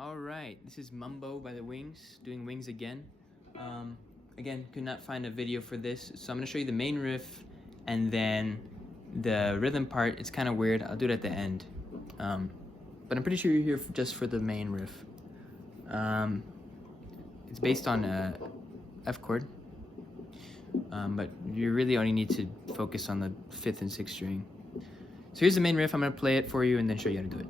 Alright, this is Mumbo by the Wings, doing Wings again. Again, could not find a video for this, so I'm going to show you the main riff, and then the rhythm part. It's kind of weird, I'll do it at the end. But I'm pretty sure you're here just for the main riff. It's based on a F chord, but you really only need to focus on the 5th and 6th string. So here's the main riff. I'm going to play it for you and then show you how to do it.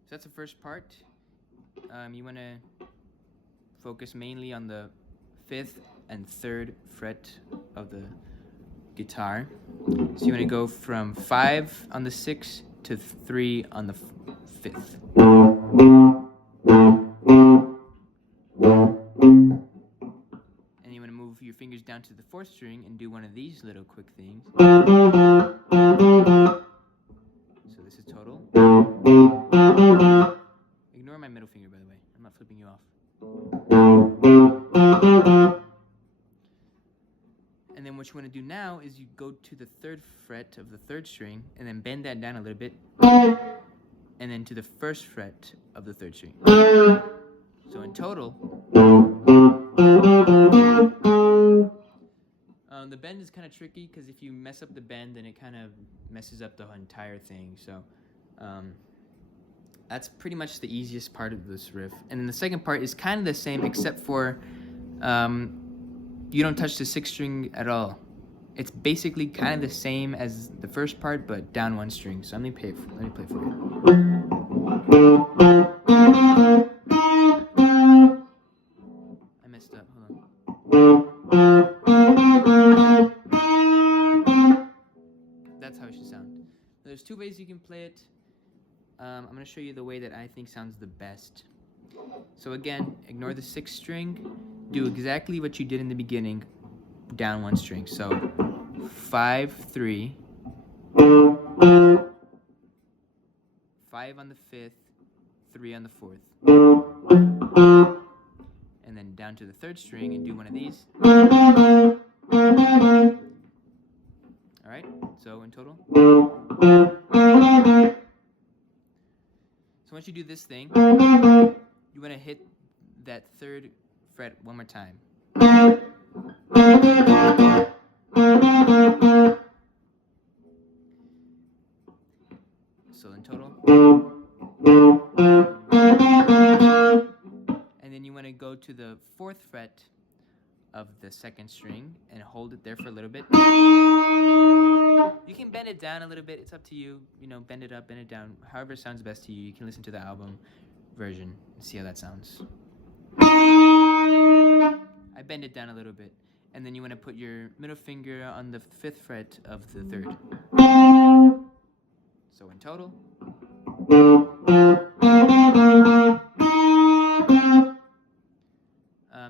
So that's the first part. You want to focus mainly on the 5th and 3rd fret of the guitar. So you want to go from 5 on the 6th to 3 on the 5th. And you want to move your fingers down to the 4th string and do one of these little quick things. So this is total. Ignore my middle finger, by the way. I'm not flipping you off. And then what you want to do now is you go to the 3rd fret of the 3rd string and then bend that down a little bit. And then to the 1st fret of the 3rd string. So in total, the bend is kind of tricky because if you mess up the bend, then it kind of messes up the entire thing. So that's pretty much the easiest part of this riff. And then the second part is kind of the same, except for you don't touch the 6th string at all. It's basically kind of the same as the first part, but down 1 string. So let me play it for you. I messed up. Hold on. That's how it should sound. There's 2 ways you can play it. I'm going to show you the way that I think sounds the best. So again, ignore the 6th string. Do exactly what you did in the beginning, down 1 string. So 5, 3, 5 on the 5th, 3 on the 4th. And then down to the 3rd string and do one of these. Alright, so in total. So once you do this thing, you want to hit that 3rd fret one more time. So in total. And then you want to go to the 4th fret of the 2nd string and hold it there for a little bit. You can bend it down a little bit, it's up to you. You know, bend it up, bend it down, however it sounds best to you. You can listen to the album version and see how that sounds. I bend it down a little bit. And then you want to put your middle finger on the 5th fret of the 3rd. So in total.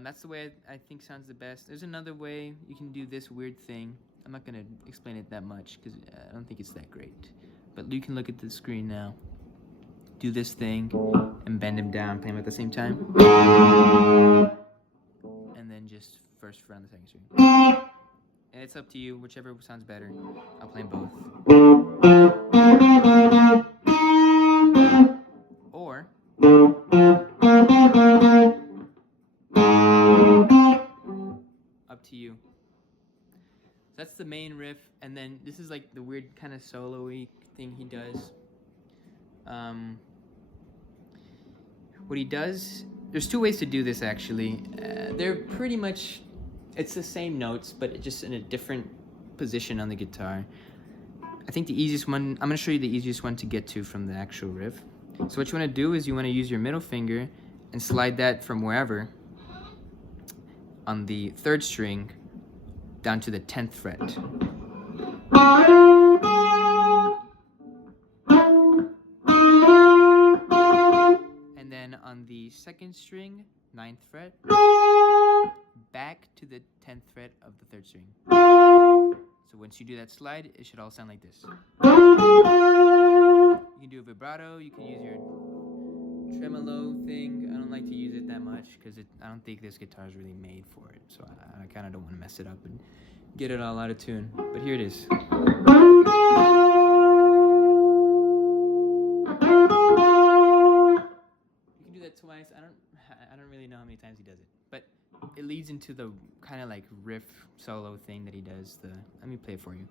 That's the way I think sounds the best. There's another way you can do this weird thing. I'm not going to explain it that much because I don't think it's that great. But you can look at the screen now. Do this thing and bend them down, play them at the same time. And then just 1st fret on the 2nd string. And it's up to you, whichever sounds better. I'll play them both. Or up to you. That's the main riff, and then this is like the weird kind of solo-y thing he does. What he does, there's 2 ways to do this actually. They're pretty much, it's the same notes, but just in a different position on the guitar. I think the easiest one, I'm going to show you the easiest one to get to from the actual riff. So what you want to do is you want to use your middle finger and slide that from wherever on the 3rd string down to the 10th fret. And then on the 2nd string, 9th fret, back to the 10th fret of the 3rd string. So once you do that slide, it should all sound like this. You can do a vibrato, you can use your tremolo thing. I don't like to use it that much because I don't think this guitar is really made for it. So I kind of don't want to mess it up. up and get it all out of tune. But here it is. many times he does it. But it leads into the kind of like riff solo thing that he does. Let me play it for you.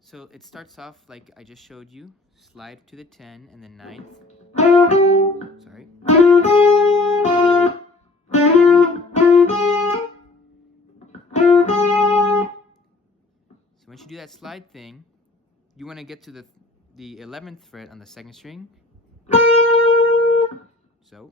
So it starts off like I just showed you. Slide to the 10 and then 9th. Sorry. So once you do that slide thing, you want to get to the 11th fret on the 2nd string. So.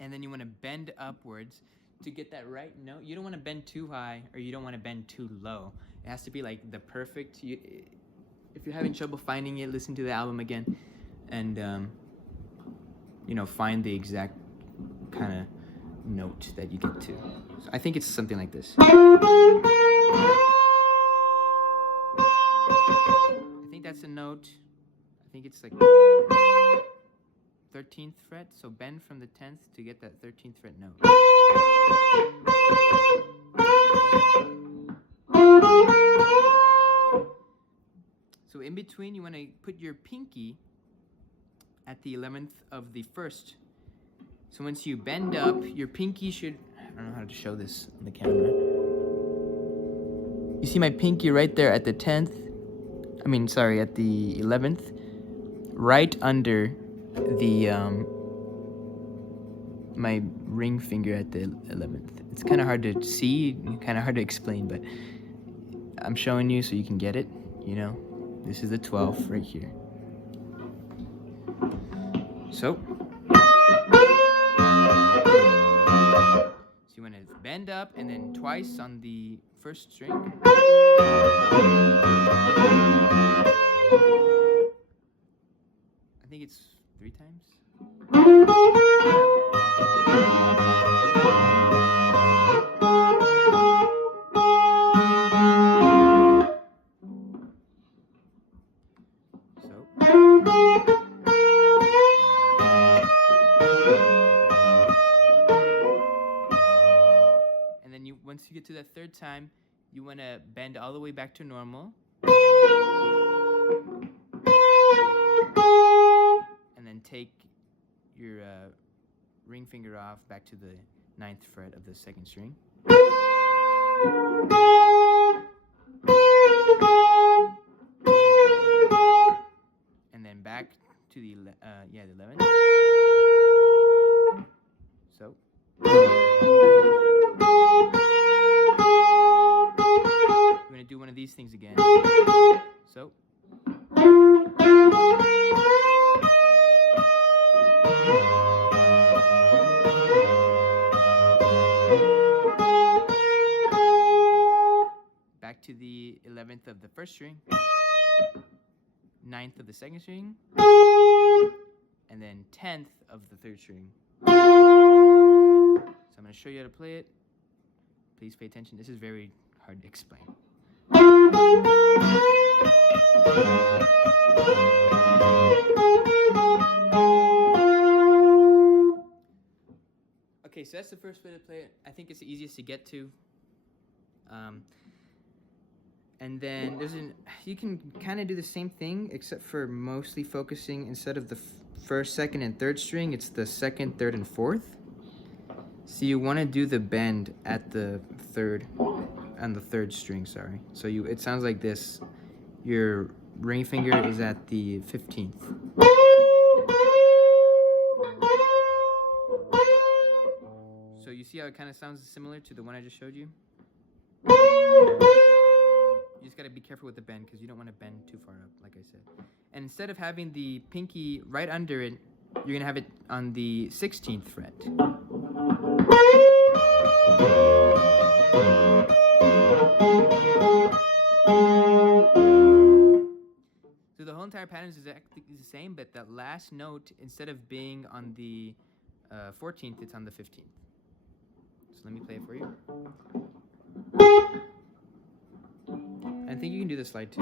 And then you want to bend upwards to get that right note. You don't want to bend too high or you don't want to bend too low. It has to be like the perfect. If you're having trouble finding it, listen to the album again and find the exact kind of note that you get to. So I think it's something like this. I think that's a note. I think it's like 13th fret, so bend from the 10th to get that 13th fret note. So in between, you want to put your pinky at the 11th of the 1st. So once you bend up, your pinky should, I don't know how to show this on the camera. You see my pinky right there at the 10th, at the 11th, right under the my ring finger at the 11th. It's kind of hard to see, kind of hard to explain, but I'm showing you so you can get it. This is the 12th right here. So you want to bend up and then twice on the 1st string. I think it's 3 times. So. And then once you get to that 3rd time, you want to bend all the way back to normal. And then take your ring finger off back to the 9th fret of the 2nd string. And then back to the 11th. So. I'm going to do one of these things again. So. Back to the 11th of the 1st string, 9th of the 2nd string, and then 10th of the 3rd string. So I'm going to show you how to play it. Please pay attention. This is very hard to explain. Okay, so that's the first way to play it. I think it's the easiest to get to. And then you can kind of do the same thing, except for mostly focusing, instead of the 1st, 2nd, and 3rd string, it's the 2nd, 3rd, and 4th. So you want to do the bend at the 3rd, on the 3rd string, sorry. So it sounds like this. Your ring finger is at the 15th. So you see how it kind of sounds similar to the one I just showed you? You just got to be careful with the bend because you don't want to bend too far up, like I said. And instead of having the pinky right under it, you're going to have it on the 16th fret. So the whole entire pattern is exactly the same, but that last note, instead of being on the 14th, it's on the 15th. So let me play it for you. I think you can do the slide too.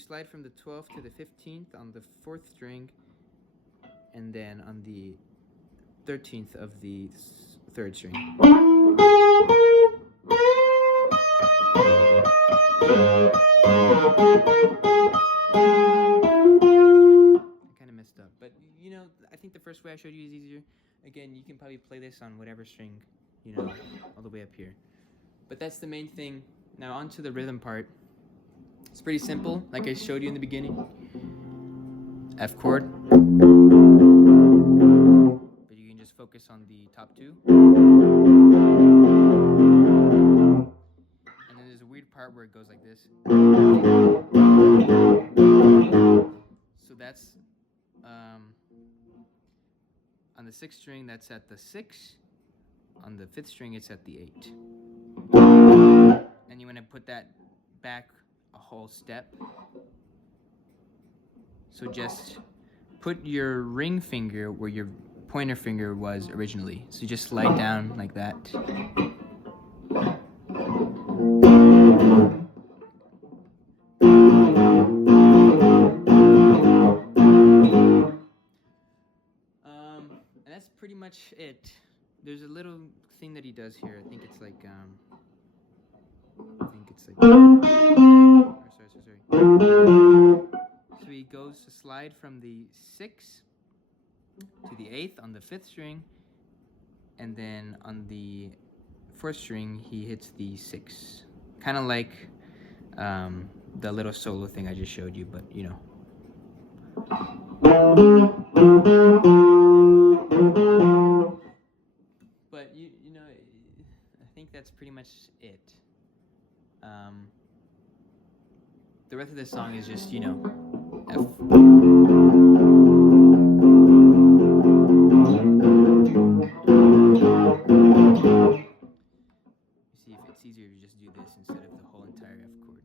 slide from the 12th to the 15th on the 4th string, and then on the 13th of the 3rd string. Up, but you know, I think the first way I showed you is easier. Again, you can probably play this on whatever string, you know, all the way up here. But that's the main thing. Now on to the rhythm part. It's pretty simple, like I showed you in the beginning. F chord, but you can just focus on the top 2. And then there's a weird part where it goes like this. So that's on the 6th string, that's at the 6. On the 5th string, it's at the 8. And you want to put that back a whole step. So just put your ring finger where your pointer finger was originally. So you just slide down like that. And that's pretty much it. There's a little thing that he does here. I think it's like sorry. So he goes to slide from the 6th to the 8th on the 5th string, and then on the 4th string he hits the 6. Kind of like the little solo thing I just showed you, but you know. But you know, I think that's pretty much it. The rest of the song is just, you know, F. You see, if it's easier to just do this instead of the whole entire F chord.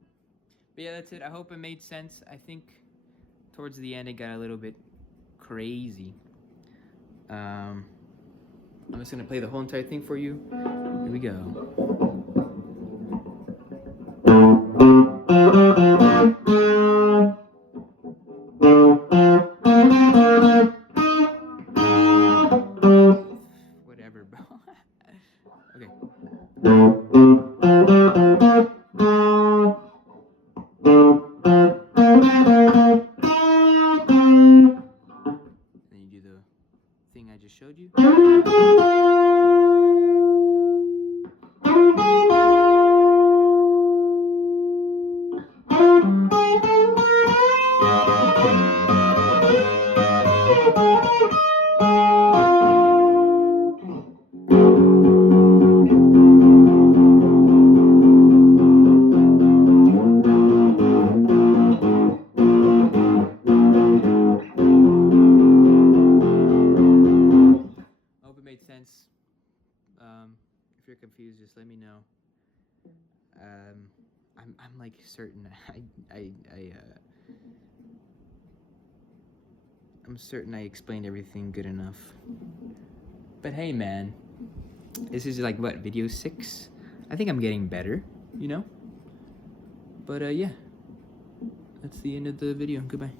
But yeah, that's it. I hope it made sense. I think towards the end it got a little bit crazy. I'm just gonna play the whole entire thing for you. Here we go. Whatever, bro. Okay. Then you do the thing I just showed you. Sense. If you're confused, just let me know. I'm like certain I'm certain I explained everything good enough. But hey, man, this is like what, video 6? I think I'm getting better, you know. But yeah, that's the end of the video. Goodbye.